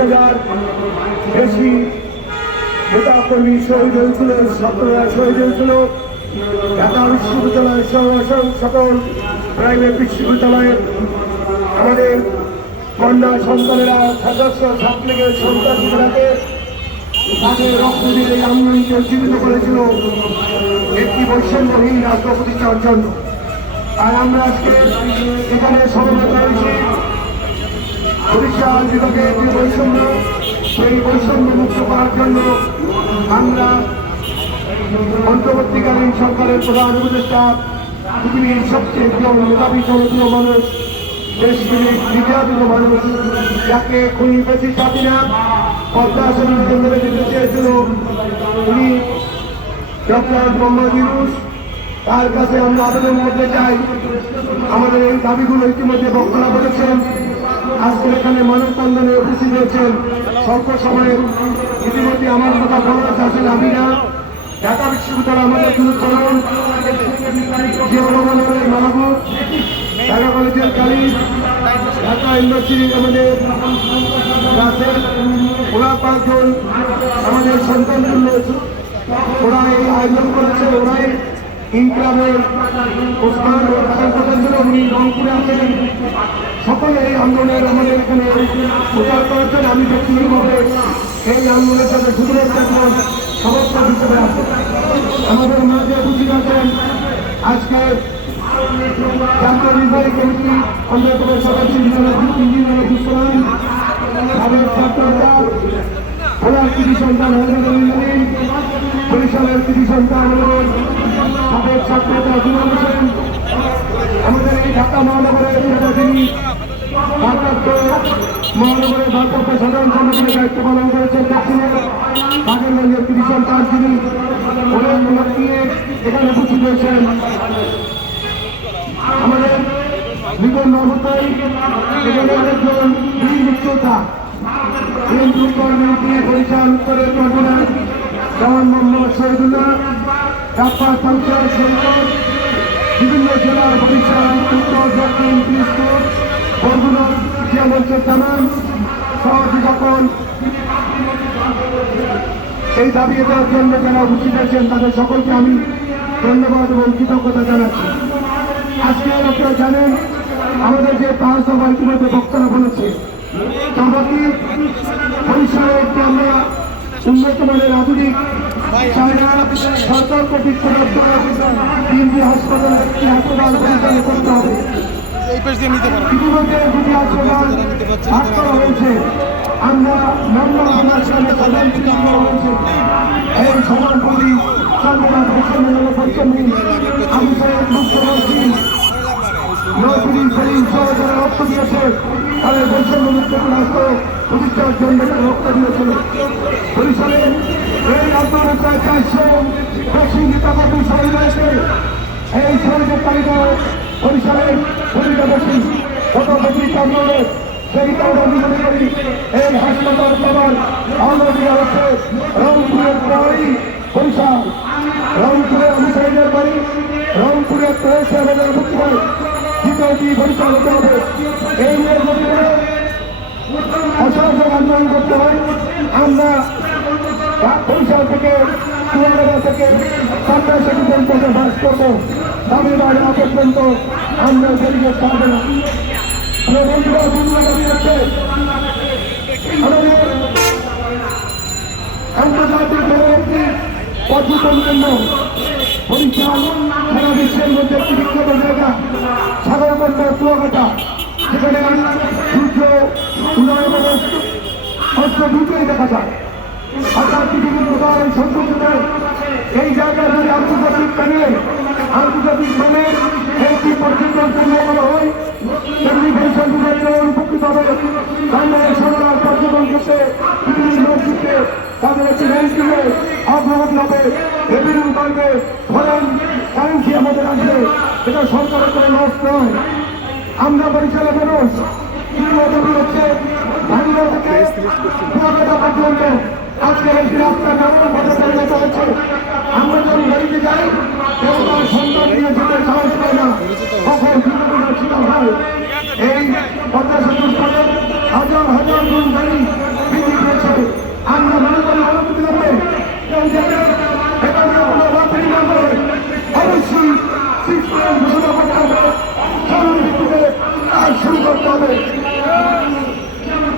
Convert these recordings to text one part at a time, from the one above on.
হাজার বেশি নেতা কর্মী শহীদ হয়েছিল, ছাত্ররা শহীদ হয়েছিল। ঢাকা বিশ্ববিদ্যালয় সহ সকল প্রাইভেট বিশ্ববিদ্যালয়ের আমাদের কন্যা সন্তানেরা, সদস্য ছাত্রলীগের সন্তানকে তাদের রক্ত দিয়ে আন্দোলনকে জীবিত করেছিল। একটি বৈষম্যহীন রাষ্ট্র প্রতিষ্ঠার জন্য আর আমরা আজকে এখানে সমবেত হয়েছি বরিশাল বিভাগের যে বৈষম্য, সেই বৈষম্য মুক্ত করার জন্য আমরা অন্তর্বর্তীকালীন সরকারের প্রধান উপদেষ্টা, পৃথিবীর সবচেয়ে প্রিয় মেধাবী জনপ্রিয় মানুষ দেশপ্রেমিক নির্যাতিত মানুষ, যাকে খুনি বেশি স্বাধীনা পদ্মা সেতুর কেন্দ্রে দিতে চেয়েছিল উনি ডক্টর মোহাম্মদ ইউনুস। তার কাছে আমরা আবেদন করতে চাই, আমাদের এই দাবিগুলো ইতিমধ্যে বক্তব্য করেছেন। আজকে এখানে মানববন্ধনে উপস্থিত হয়েছেন স্বল্প সময়ে ইতিমধ্যে আমার কথা বলার চাচ্ছেন আমি না ঢাকা বিশ্ববিদ্যালয় আমাদের গুরুত্বপূর্ণ জিয়া রহমানের মাহবুব, ঢাকা কলেজের কালী ঢাকা ইউনিভার্সিটির আমাদের ওরা পাঁচজন আমাদের সন্তান ওরা এই আয়োজন করেছে ওরাই ইনক্লাবের ওসমান ও ছিল, উনি রংপুরে আছেন। সকলে এই আন্দোলনের আমাদের এখানে প্রচার করেছেন। আমি ব্যক্তিগতভাবে এই আন্দোলনের সাথে শুধুমাত্র একজন সমর্থক হিসেবে আছি। আমাদের মাঝে উপস্থিত আছেন আজকে জাতীয় নির্বাহী কমিটি সন্তান হলেন সাবেক ছাত্রতা জুমান হোসেন আমাদের এই ঢাকা মহানগরের মহানগরের সাধারণ সম্পাদকের দায়িত্ব পালন করেছেন দক্ষিণের বাগেরগঞ্জের আমাদের বীর মুক্ততা। বিএনপি কর্মী পরিচাল উত্তরের কর্মীরা জওয়ান ডাক্তার পঞ্চায়েত সরকার বিভিন্ন জেলার বরিশাল উত্তর দক্ষিণ পিস্তর বরগুনা জিয়া মঞ্চের জানান? সহযোগী সকল। এই দাবি দেওয়ার জন্য যারা উপস্থিত আছেন তাদের সকলকে আমি ধন্যবাদ এবং কৃতজ্ঞতা জানাচ্ছি। আজকে আপনারা জানেন, আমাদের যে পাঁচ সভা ইতিমধ্যে বক্তারা বলেছে সম্প্রতি বরিশালে একটি আমরা উন্নত মানের আধুনিক সরকার কর্তৃক তিনটি হাসপাতাল একটি হাসপাতাল পরিচালনা করতে হবে। ইতিমধ্যে দুটি হাসপাতাল ভাগ করা হয়েছে আমরা নম্বর আমার সামনে চিকিৎসা করা হয়েছে এই সমাজবাদী চন্দ্রনাথ পশ্চিমবঙ্গের পশ্চিমী আমি মুখ্যমন্ত্রী নজরুল সেলিম সহ রক্ত দিয়েছে। তাদের বৈষম্য মুক্ত রাষ্ট্র প্রতিষ্ঠার জন্য রক্ত দিয়েছে। বরিশালে আন্দোলনে প্রায় চারশো নেতাকর্মী শহীদ হয়েছে এই শহীদের তালিকা বরিশালের পরিবারবাসী গত আন্দোলনে সেই কারণে এই হাসপাতাল পাবার অলরেডি আছে রংপুরের পরেই বরিশাল রংপুরে আমি সাইডের বাড়ি রংপুরের তেইশে আমাদের মুক্তি হয় দ্বিতীয়টি বরিশাল হতে হবে এই নিয়ে যদি কোনো অসহযোগ আন্দোলন করতে হয় আমরা বরিশাল থেকে চুয়াডাঙ্গা থেকে সেতু পর্যন্ত বাস করব বাড়ি আগে পর্যন্ত আমরা বেরিয়ে পারব না। আমরা আন্তর্জাতিক পরবর্তী পর্যটন কেন্দ্র। বরিশাল সারা বিশ্বের মধ্যে একটি বিখ্যাত সেখানে সূর্য, উদয় দেখা যায়। অর্থাৎ পৃথিবীর প্রধান সৌন্দর্যতে এই জায়গায় যদি আন্তর্জাতিক প্যানে আন্তর্জাতিক প্যানে একটি পর্যটন কেন্দ্র করা হয়? বরিশাল বিভাগের উপকৃত হবে। বাংলাদেশ সরকার পর্যটন ক্ষেত্রে তাদের একটি অগ্রগতি হবে। বাড়বে কারেন্সি আমাদের আসবে। এটা সরকারের কোনো লস নয়। আমরা বরিশালের মানুষ ইতিমধ্যে হচ্ছে ভাঙ্গা এই রাস্তা নানান ভাবে পরিণত হয়েছে আমরা যখন বাড়িতে যাই কেউ তার সন্তান নিয়ে যেতে সাহস পায় না কখন দুর্ঘটনার শিকার হয় এই পদ্মা সেতুর ফলে হাজার হাজার জন গাড়ি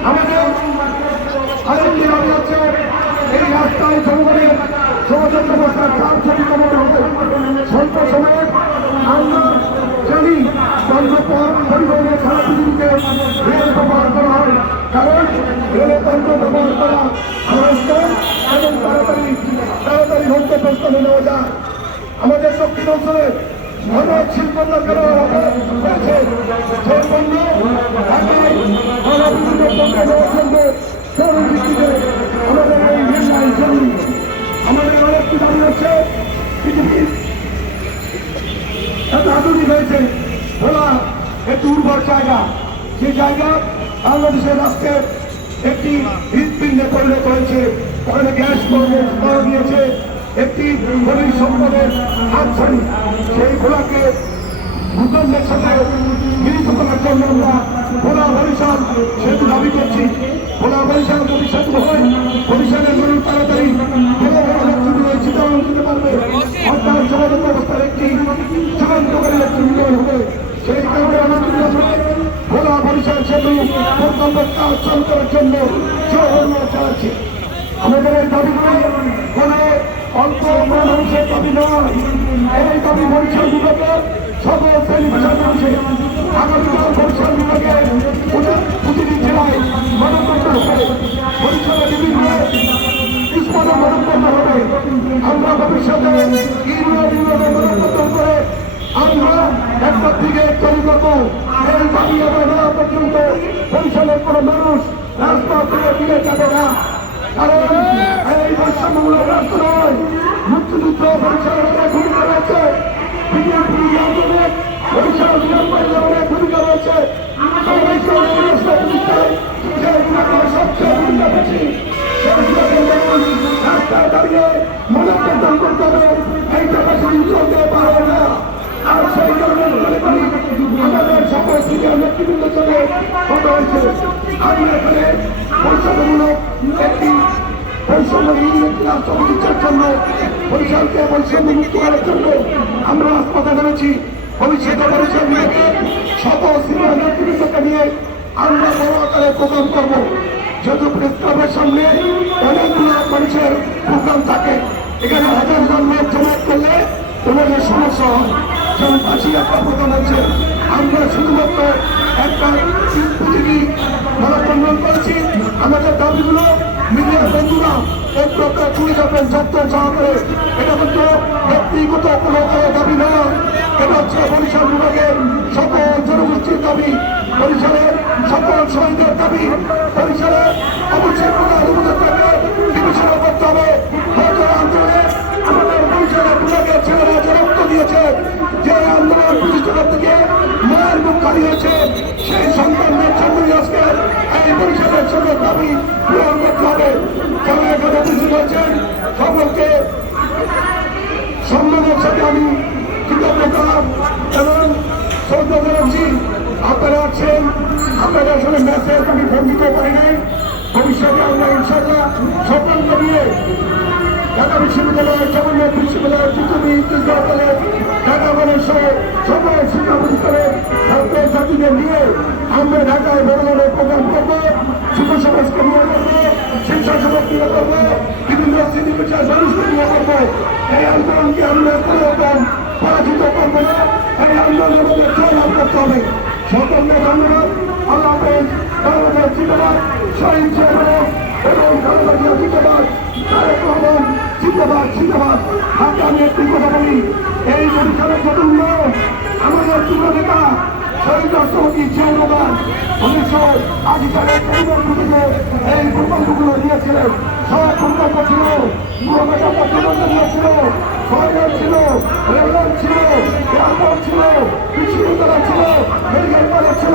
আমাদের আরেকটি দাবি হচ্ছে এই রাস্তায় জনগণের যোগাযোগ ব্যবস্থার চাপ ছবি কমানো হবে স্বল্প সময়ে আমরা জানি বন্ধপথ পরিবহনে সারা পৃথিবীতে রেল ব্যবহার করা হয় কারণ রেলে তন্ত্র ব্যবহার করা সহজ এবং তাড়াতাড়ি তাড়াতাড়ি আমাদের দক্ষিণ অঞ্চলে অনেক শিল্প সেই জায়গা বাংলাদেশের রাষ্ট্রের একটি হৃদপিণ্ডে পরিণত হয়েছে ওখানে গ্যাস পাওয়া গিয়েছে একটি খনিজ সম্পদের হাতছানি। সেই ভোলাকে ভূখণ্ডের সাথে মিলিত করার জন্য আমরা ভোলা বরিশাল সেতু দাবি করছি। ভোলা বরিশাল যদি সেতু হয় বরিশালের মানুষ তাড়াতাড়ি ভোলা ভোলা ব্যবস্থার একটি চূড়ান্তকারী একটি সেই কারণে ভোলা বরিশাল জন্য জোর চালাচ্ছি আমাদের এই অল্প মানুষের দাবি নয় এই দাবি বরিশাল বিভাগে সকল শ্রেণি পেশার মানুষের আগামীকাল বরিশাল বিভাগে প্রতি- প্রতিটি জেলায় মানববন্ধন হবে বরিশালে বিভিন্ন স্থানে হবে আমরা ভবিষ্যতে ইউনিয়ন ইউনিয়নে মানববন্ধন করে আমরা একটার দিকে তৈরি করব। এই আমরা নেওয়া পর্যন্ত বরিশালের কোনো মানুষ রাস্তা থেকে ফিরে যাবে না। কারণ এই বৈষম্যমূলক রাষ্ট্র নয়, মুক্তিযুদ্ধ বরিশালের অনেক ভূমিকা রয়েছে। বিজেপি আন্দোলনের বরিশাল বিধানসভায় অনেক ভূমিকা রয়েছে। রাস্তা সবচেয়ে ভূমিকা বেশি মনোবর্ধন করতে হবে না। আর সেই কারণে মনে করি আমাদের সকল সিনিয়র নেতৃবৃন্দ সঙ্গে কথা জন্য বরিশালকে বৈষম্য মুক্ত করার জন্য আমরা হাসপাতাল নেমেছি। ভবিষ্যতে বরিশাল বিভাগে সকল সিনিয়র নেতৃবৃন্দকে নিয়ে আমরা বড় আকারে করব। যেহেতু প্রেস সামনে অনেকগুলো মানুষের প্রোগ্রাম থাকে। এখানে হাজার জন লোক জমায়েত করলে সমস্যা হয়। একটা প্রোগ্রাম হচ্ছে আমরা শুধুমাত্র একটা প্রতিটি মানববন্ধন করেছি। আমাদের দাবিগুলো মিডিয়ার বন্ধুরা একটু একটা তুলে যাবেন যত্ন সহকারে, এটা কিন্তু ব্যক্তিগত কোনো দাবি নয়। এটা হচ্ছে বরিশাল জনগোষ্ঠীর দাবি, বরিশালের সকল শহীদের দাবি। বরিশালের অবশ্যই থাকবে করতে হবে। উপস্থিত সকলকে সম্মানের সাথে আমি কৃতজ্ঞতা এবং শ্রদ্ধা জানাচ্ছি। আপনারা আছেন, আপনাদের আসলে মেসেজ আমি ফোন দিতে পারি নাই। ভবিষ্যতে আমরা ইনশাল্লাহ সকলকে নিয়ে ঢাকা বিশ্ববিদ্যালয় জগন্নাথ বিশ্ববিদ্যালয় পৃথিবী বিশ্ববিদ্যালয় ঢাকা সহ সকল শিক্ষা প্রতিষ্ঠানের ছাত্র ছাত্রীদের নিয়ে আমরা ঢাকায় বড় বড় প্রোগ্রাম করব যুব সমাজকে নিয়ে করব শিক্ষা সমাজ নিয়ে করব বিভিন্ন শ্রেণি পেশার মানুষকে নিয়ে করব এই আন্দোলনকে আমরা কোনো রকম পরাজিত করব না এই আন্দোলন আমাদের জয়লাভ করতে হবে। সকলকে ধন্যবাদ। আল্লাহ বাংলাদেশ জিন্দাবাদ। শহীদ চেয়ারম্যান এবং বাংলাদেশ জিন্দাবাদ। তারেক রহমান জিন্দাবাদ জিন্দাবাদ। হাতে আমি একটি কথা বলি, এই বরিশালের জন্য আমাদের যুব নেতা শহীদ রাষ্ট্রপতি জিয়া উনিশশো আশি সালের পরিবর্তন এই প্রকল্পগুলো নিয়েছিলেন। ছিল পর্যটন ছিল ছিল এয়ারপোর্ট ছিল বিশ্ববিদ্যালয় ছিল মেডিকেল কলেজ ছিল